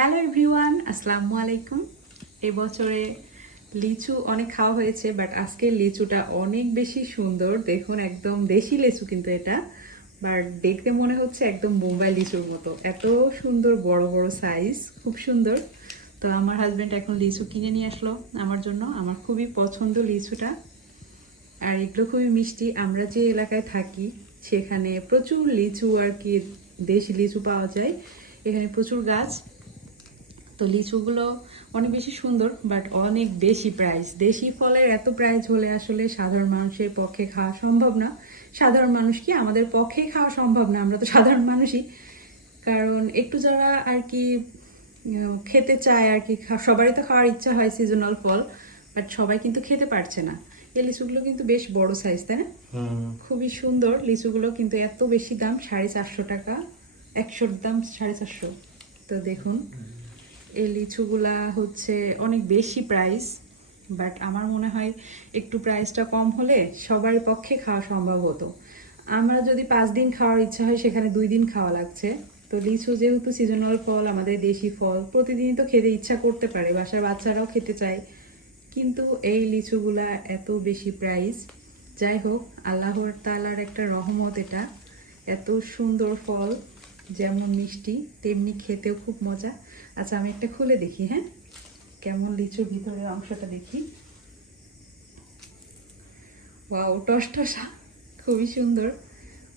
Hello everyone আসসালামু আলাইকুম এবছরে লিচু অনেক খাওয়া হয়েছে বাট আজকের লিচুটা অনেক বেশি সুন্দর। দেখুন, একদম দেশি লিচু কিন্তু এটা বাট দেখতে মনে হচ্ছে একদম বোম্বাই লিচুর মতো। এত সুন্দর, বড় বড় সাইজ খুব সুন্দর। তো আমার হাজব্যান্ড এখন লিচু কিনে নিয়ে আসলো আমার জন্য। আমার খুবই পছন্দ লিচুটা। আর এগুলো খুবই মিষ্টি। আমরা যে এলাকায় থাকি, সেখানে প্রচুর লিচু আর কি দেশি লিচু পাওয়া যায়। এখানে প্রচুর গাছ। তো লিচুগুলো অনেক বেশি সুন্দর বাট অনেক বেশি প্রাইস দেশি ফলের এত প্রাইস হলে আসলে সাধারণ মানুষের পক্ষে খাওয়া সম্ভব না। সাধারণ মানুষ কি আমাদের পক্ষে খাওয়া সম্ভব না? আমরা তো সাধারণ মানুষই। কারণ একটু যারা আর কি খেতে চায় আর কি সবারই তো খাওয়ার ইচ্ছা হয় সিজনাল ফল বাট সবাই কিন্তু খেতে পারছে না। এই লিচুগুলো কিন্তু বেশ বড় সাইজ তাই না? খুবই সুন্দর। লিচুগুলো কিন্তু এত বেশি দাম সাড়ে চারশো টাকা। একশোর দাম সাড়ে চারশো। তো দেখুন। এই লিচুগুলা হচ্ছে অনেক বেশি প্রাইস বাট আমার মনে হয় একটু প্রাইসটা কম হলে সবার পক্ষে খাওয়া সম্ভব হতো। আমরা যদি পাঁচ দিন খাওয়ার ইচ্ছা হয়, সেখানে দুই দিন খাওয়া লাগছে। তো লিচু যেহেতু সিজনাল ফল, আমাদের দেশি ফল, প্রতিদিনই তো খেতে ইচ্ছা করতে পারে, বাসার বাচ্চারাও খেতে চায়। কিন্তু এই লিচুগুলা এত বেশি প্রাইস যাই হোক, আল্লাহর তালার একটা রহমত এটা। এত সুন্দর ফল। যেমন মিষ্টি, তেমনি খেতেও খুব মজা। আচ্ছা আমি একটা খুলে দেখি হ্যাঁ? কেমন লিচুর ভিতরের অংশটা দেখি। ওয়াও টস টসা খুবই সুন্দর।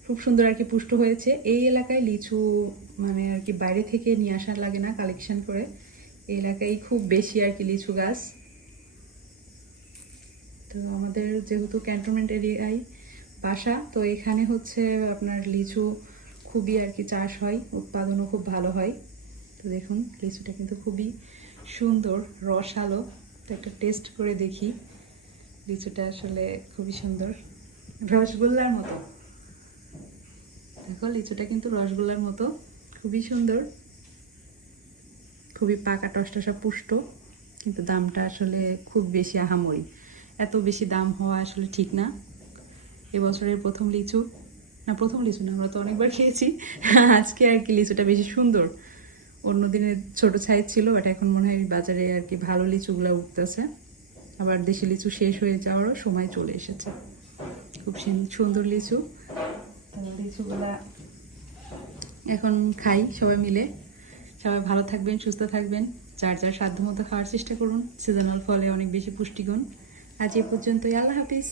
খুব সুন্দর আর কি পুষ্ট হয়েছে। এই এলাকায় লিচু মানে আর কি বাইরে থেকে নিয়ে আসার লাগে না কালেকশন করে। এই এলাকায় খুব বেশি আর কি লিচু গাছ। তো আমাদের যেহেতু ক্যান্টনমেন্ট এরিয়ায় বাসা, তো এখানে হচ্ছে আপনার লিচু খুবই আর কি চাষ হয়, উৎপাদনও খুব ভালো হয়। তো দেখুন, লিচুটা কিন্তু খুবই সুন্দর, রসালো। তো একটা টেস্ট করে দেখি, লিচুটা আসলে খুবই সুন্দর। রসগোল্লার মতো। দেখো, লিচুটা কিন্তু রসগোল্লার মতো, খুবই সুন্দর। খুবই পাকা, টসটসা, পুষ্ট। কিন্তু দামটা আসলে খুব বেশি আহামরি। এত বেশি দাম হওয়া আসলে ঠিক না। এবছরের প্রথম লিচু না, প্রথম লিচু না, আমরা তো অনেকবার খেয়েছি। আজকে আর কি লিচুটা বেশি সুন্দর। অন্য দিনে ছোট সাইজ ছিল বাট এখন মনে হয় বাজারে আর কি ভালো লিচুগুলো উঠতেছে। আবার দেশি লিচু শেষ হয়ে যাওয়ারও সময় চলে এসেছে। খুব সুন্দর লিচু। লিচুগুলা এখন খাই সবাই মিলে। সবাই ভালো থাকবেন, সুস্থ থাকবেন। যার যার সাধ্য মতো খাওয়ার চেষ্টা করুন। সিজনাল ফলে অনেক বেশি পুষ্টিগুণ। আজ এ পর্যন্তই। আল্লাহ হাফিজ।